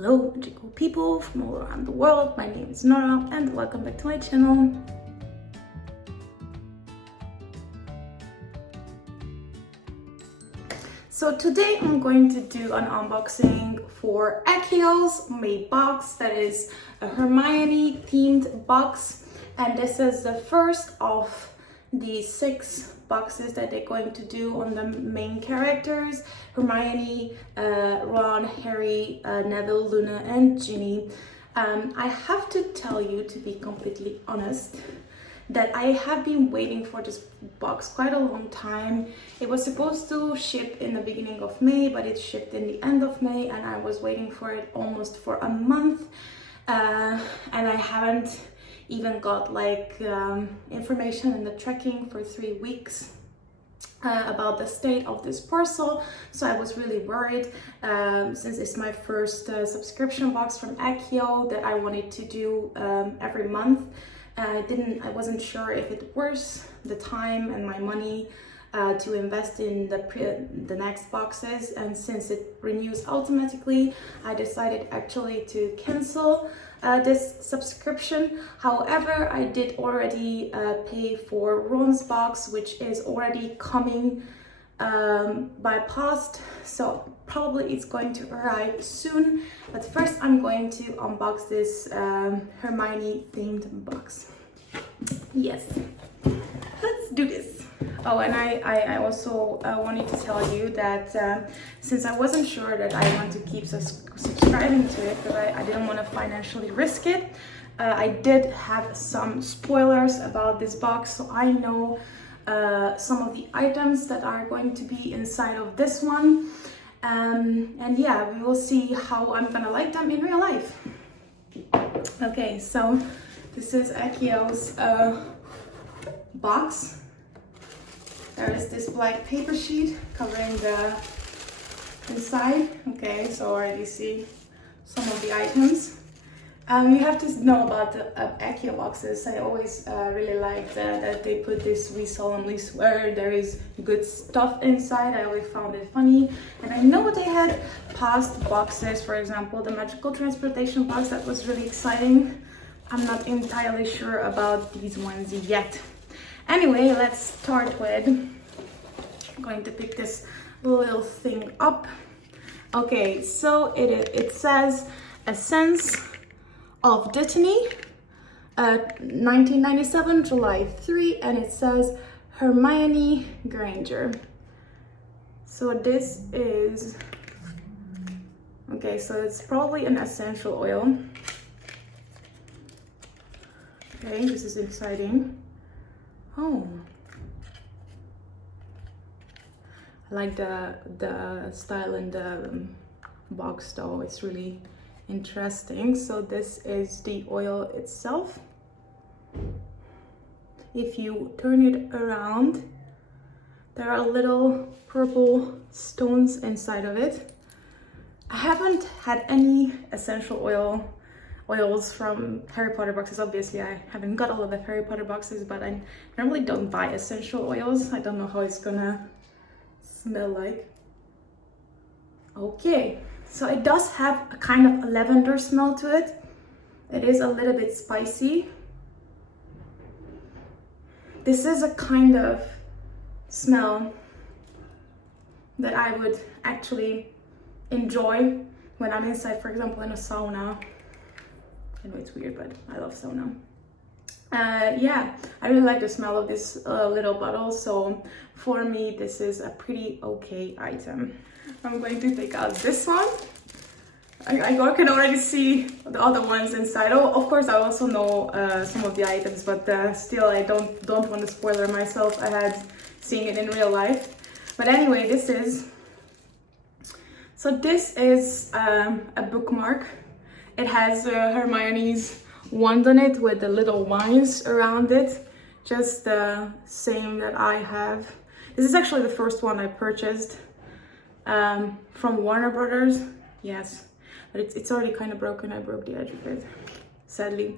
Hello magical people from all around the world, my name is Nora and welcome back to my channel. So today I'm going to do an unboxing for ACCIO's May box, that is a Hermione themed box, and this is the first of the 6 boxes that they're going to do on the main characters: Hermione, Ron, Harry, Neville, Luna and Ginny. I have to tell you, to be completely honest, that I have been waiting for this box quite a long time. It was supposed to ship in the beginning of May, but it shipped in the end of May, and I was waiting for it almost for a month, and I haven't even got like information in the tracking for 3 weeks about the state of this parcel. So I was really worried, since it's my first subscription box from ACCIO that I wanted to do every month. I wasn't sure if it worth the time and my money to invest in the next boxes, and since it renews automatically, I decided actually to cancel this subscription. However, I did already pay for Ron's box, which is already coming by post, so probably it's going to arrive soon. But first I'm going to unbox this Hermione themed box. Yes, let's do this. Oh, and I also wanted to tell you that since I wasn't sure that I want to keep subscribing to it, because I didn't want to financially risk it, I did have some spoilers about this box, so I know some of the items that are going to be inside of this one, and yeah, we will see how I'm gonna like them in real life. Okay, so this is ACCIO's box. There is this black paper sheet covering the inside. Okay, so already see some of the items. You have to know about the ACCIO boxes. I always really liked that they put this "we solemnly swear there is good stuff inside." I always found it funny. And I know they had past boxes, for example, the magical transportation box, that was really exciting. I'm not entirely sure about these ones yet. Anyway, let's start with, I'm going to pick this little thing up. Okay, so it says "A Sense of Destiny, 1997, July 3, and it says Hermione Granger. So this is, okay, so it's probably an essential oil. Okay, this is exciting. Oh, I like the style in the box though, it's really interesting. So this is the oil itself. If you turn it around, there are little purple stones inside of it. I haven't had any essential oils from Harry Potter boxes. Obviously I haven't got all of the Harry Potter boxes, but I normally don't buy essential oils. I don't know how it's gonna smell like. Okay, so it does have a kind of a lavender smell to it. It is a little bit spicy. This is a kind of smell that I would actually enjoy when I'm inside, for example, in a sauna. I know it's weird, but I love sauna. Yeah, I really like the smell of this little bottle, so for me this is a pretty okay item. I'm going to take out this one. I can already see the other ones inside. Oh, of course I also know some of the items, but still I don't want to spoiler myself ahead seeing it in real life. But anyway, this is a bookmark. It has Hermione's wand on it with the little vines around it, just the same that I have. This is actually the first one I purchased from Warner Brothers. Yes, but it's already kind of broken. I broke the edge of it, sadly.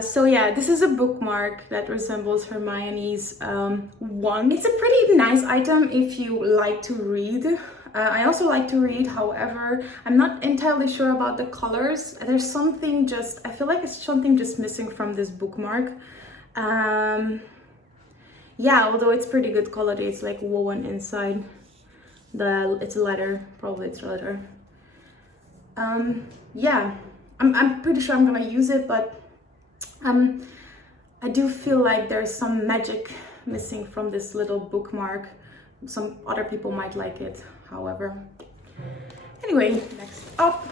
So yeah, this is a bookmark that resembles Hermione's wand. It's a pretty nice item if you like to read. I also like to read, however, I'm not entirely sure about the colors. There's something just, I feel like it's something just missing from this bookmark. Yeah, although it's pretty good quality, it's like woven inside. It's leather, probably it's leather. Yeah, I'm pretty sure I'm gonna use it, but I do feel like there's some magic missing from this little bookmark. Some other people might like it, however. Anyway, next up,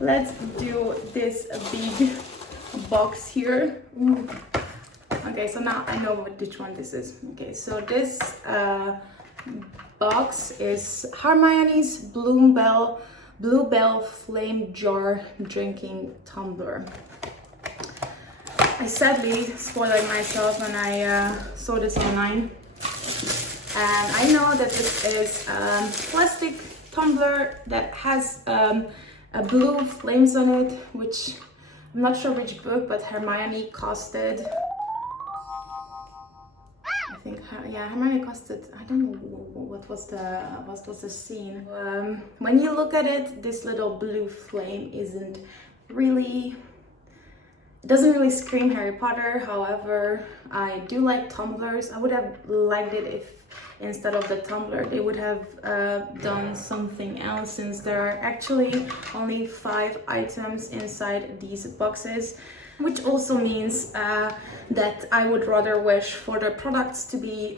let's do this big box here. Ooh. Okay, so now I know which one this is. Okay, so this box is Hermione's Bluebell Flame Jar Drinking Tumbler. I sadly spoiled myself when I saw this online. And I know that this is a plastic tumbler that has a blue flames on it, which I'm not sure which book, but Hermione costed. I think, yeah, Hermione costed. I don't know what was the scene. When you look at it, this little blue flame isn't really. It doesn't really scream Harry Potter. However, I do like tumblers. I would have liked it if instead of the tumbler they would have done something else, since there are actually only 5 items inside these boxes, which also means that I would rather wish for the products to be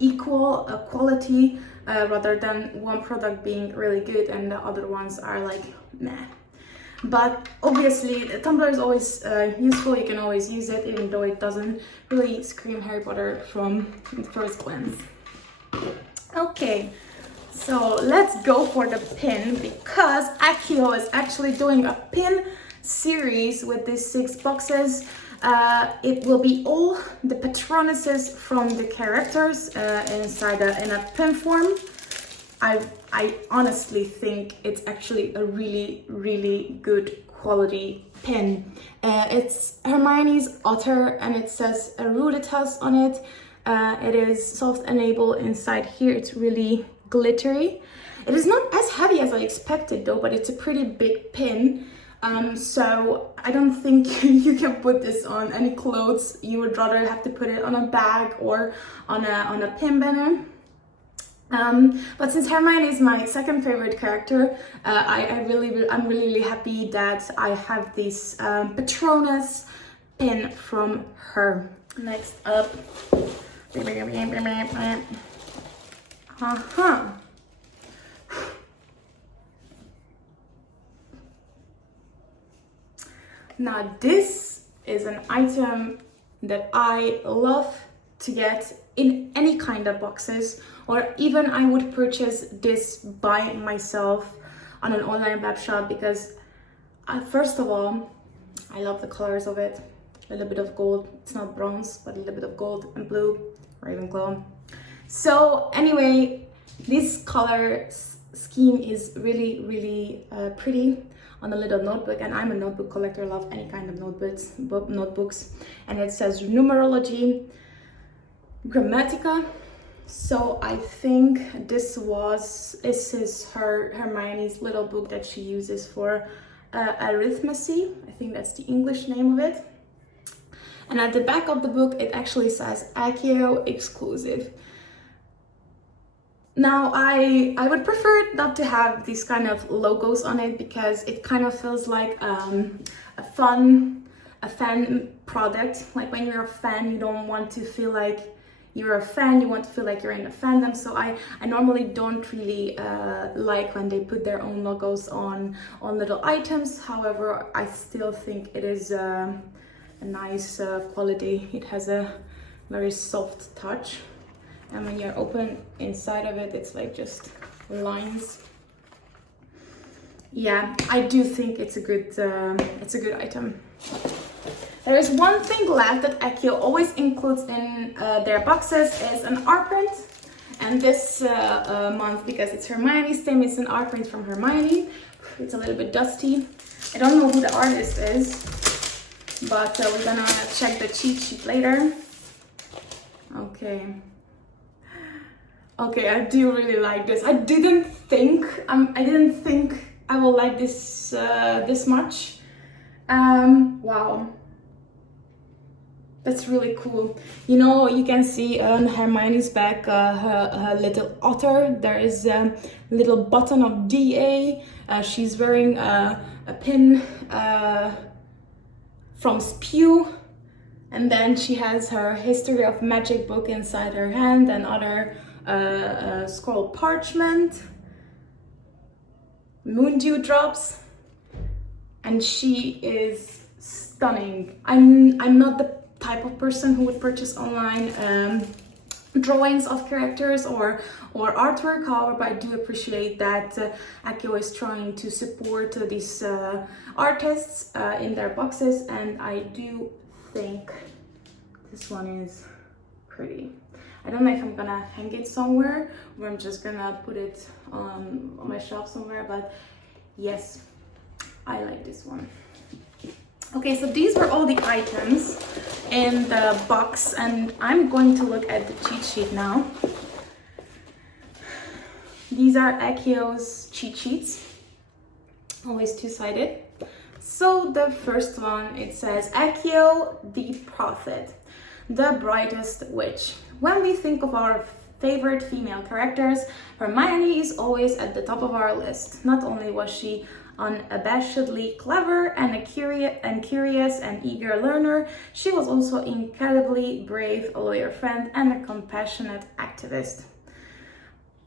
equal quality rather than one product being really good and the other ones are like meh. But obviously the tumbler is always useful. You can always use it, even though it doesn't really scream Harry Potter from first glance. Okay, so let's go for the pin, because ACCIO is actually doing a pin series with these 6 boxes. It will be all the patronuses from the characters inside in a pin form. I honestly think it's actually a really good quality pin. It's Hermione's otter and it says Eruditus on it. It is soft enamel inside here. It's really glittery. It is not as heavy as I expected though, but it's a pretty big pin. So I don't think you can put this on any clothes. You would rather have to put it on a bag or on a pin banner. But since Hermione is my second favorite character, I'm really happy that I have this Patronus pin from her. Next up, Now this is an item that I love to get in any kind of boxes, or even I would purchase this by myself on an online web shop, because first of all, I love the colors of it. A little bit of gold, it's not bronze, but a little bit of gold and blue, Ravenclaw. So anyway, this color scheme is really pretty on a little notebook, and I'm a notebook collector. I love any kind of notebooks. And it says numerology, grammatica. So I think this is Hermione's little book that she uses for arithmetic. I think that's the English name of it. And at the back of the book, it actually says ACCIO exclusive. Now, I would prefer not to have these kind of logos on it, because it kind of feels like a fan product. Like when you're a fan, you don't want to feel like you're a fan, you want to feel like you're in a fandom. So I normally don't really like when they put their own logos on little items. However, I still think it is a nice quality. It has a very soft touch. And when you're open inside of it, it's like just lines. Yeah, I do think it's a good item. There is one thing left that ACCIO always includes in their boxes, is an art print. And this month, because it's Hermione's theme, it's an art print from Hermione. It's a little bit dusty. I don't know who the artist is, but we're gonna check the cheat sheet later. Okay. Okay, I do really like this. I didn't think I will like this this much. Wow, that's really cool. You know, you can see on Hermione's back her little otter. There is a little button of DA. She's wearing a pin from Spew. And then she has her History of Magic book inside her hand and other scroll parchment, moon dew drops, and she is stunning. I'm not the type of person who would purchase online drawings of characters or artwork. However, I do appreciate that ACCIO is trying to support these artists in their boxes, and I do think this one is pretty. I don't know if I'm gonna hang it somewhere or I'm just gonna put it on my shelf somewhere, but yes, I like this one. Okay, so these were all the items in the box, and I'm going to look at the cheat sheet now. These are ACCIO's cheat sheets, always two-sided. So the first one, it says ACCIO the Prophet, the brightest witch. When we think of our favorite female characters, Hermione is always at the top of our list. Not only was she unabashedly clever and a curious and eager learner, she was also incredibly brave, a loyal friend, and a compassionate activist.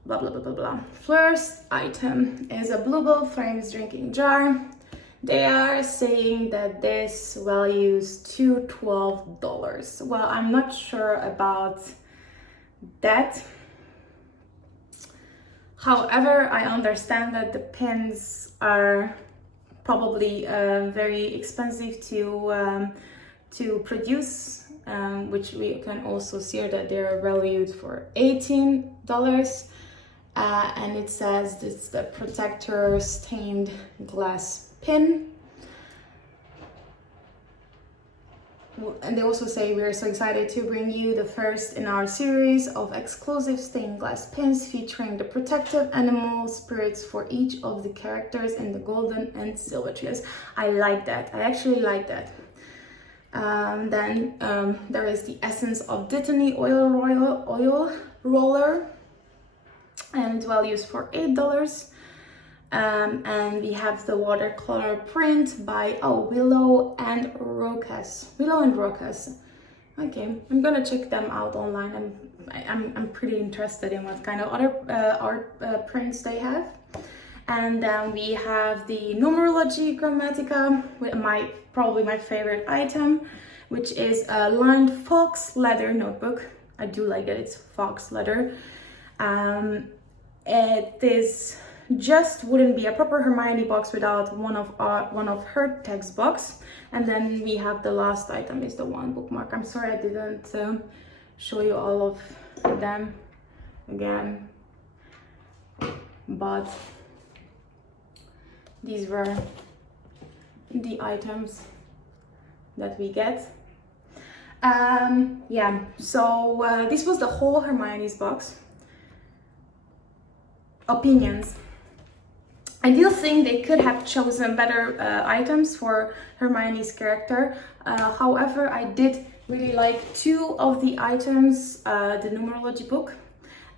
Blah blah blah blah blah. First item is a Bluebell Frames drinking jar. They are saying that this values to $12. Well, I'm not sure about that. However, I understand that the pins are probably very expensive to produce, which we can also see that they are valued for $18. And it says it's the protector stained glass pin. And they also say we are so excited to bring you the first in our series of exclusive stained glass pins featuring the protective animal spirits for each of the characters in the golden and silver trios. I like that. I actually like that. Then there is the Essence of Dittany oil roller, and it values for $8. And we have the watercolor print by Willow and Rocas. Okay, I'm gonna check them out online. I'm pretty interested in what kind of other art prints they have. And then we have the Numerology Grammatica, with probably my favorite item, which is a lined fox leather notebook. I do like that it's fox leather. It is just wouldn't be a proper Hermione box without one of her textbooks. And then we have the last item is the one bookmark. I'm sorry I didn't show you all of them again, but these were the items that we get. Yeah, so this was the whole Hermione's box. Opinions. I do think they could have chosen better items for Hermione's character. However, I did really like two of the items, the numerology book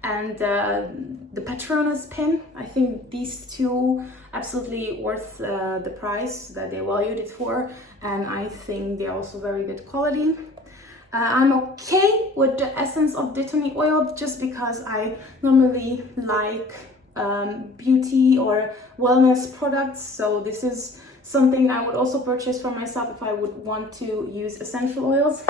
and the Patronus pin. I think these two absolutely worth the price that they valued it for, and I think they're also very good quality. I'm okay with the Essence of Dittany oil just because I normally like beauty or wellness products, so this is something I would also purchase for myself if I would want to use essential oils.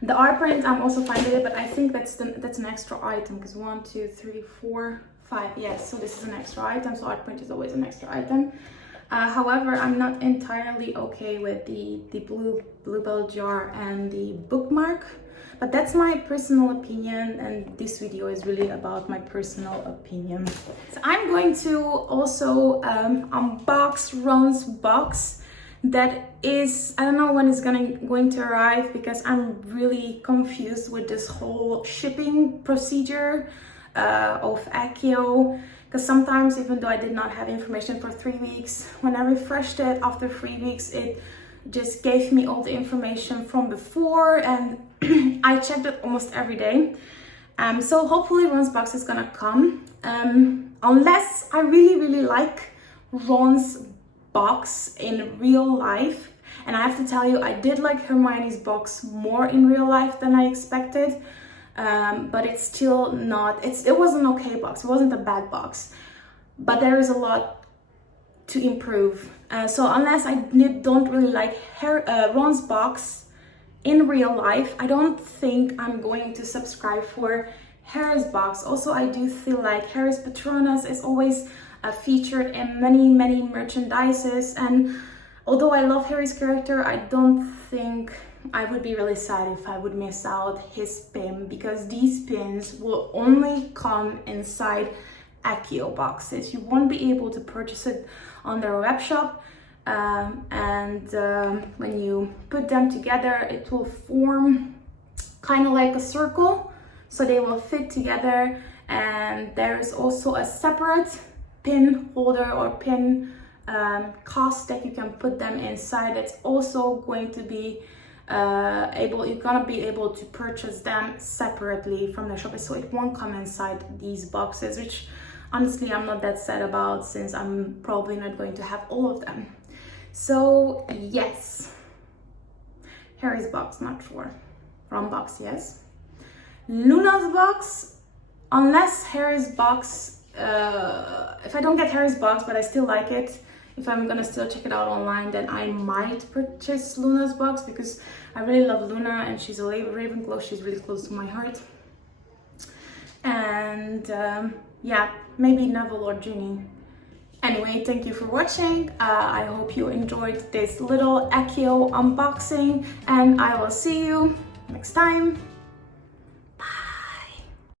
The art print, I'm also fine with it, but I think that's an extra item because 1, 2, 3, 4, 5. Yes, so this is an extra item, so art print is always an extra item. However, I'm not entirely okay with the Bluebell jar and the bookmark. But that's my personal opinion, and this video is really about my personal opinion. So I'm going to also unbox Ron's box. that is, I don't know when it's going to arrive, because I'm really confused with this whole shipping procedure of ACCIO. Because sometimes, even though I did not have information for 3 weeks, when I refreshed it after 3 weeks, it just gave me all the information from before, and I checked it almost every day. So hopefully Ron's box is gonna come, unless I really like Ron's box in real life. And I have to tell you, I did like Hermione's box more in real life than I expected. But it's still not, it was an okay box, it wasn't a bad box, but there is a lot to improve. So unless I don't really like Ron's box in real life, I don't think I'm going to subscribe for Harry's box. Also, I do feel like Harry's Patronus is always featured in many merchandises, and although I love Harry's character, I don't think I would be really sad if I would miss out his pin, because these pins will only come inside ACCIO boxes. You won't be able to purchase it on their web shop, and when you put them together, it will form kind of like a circle, so they will fit together. And there is also a separate pin holder or pin cast that you can put them inside. It's also going to be you're gonna be able to purchase them separately from the shop, so it won't come inside these boxes, which honestly I'm not that sad about, since I'm probably not going to have all of them. So yes, Harry's box, not sure. Ron box, yes. Luna's box, unless Harry's box, if I don't get Harry's box but I still like it, if I'm gonna still check it out online, then I might purchase Luna's box, because I really love Luna and she's a Ravenclaw. She's really close to my heart. And yeah, maybe Neville or Ginny. Anyway, thank you for watching. I hope you enjoyed this little ACCIO unboxing, and I will see you next time.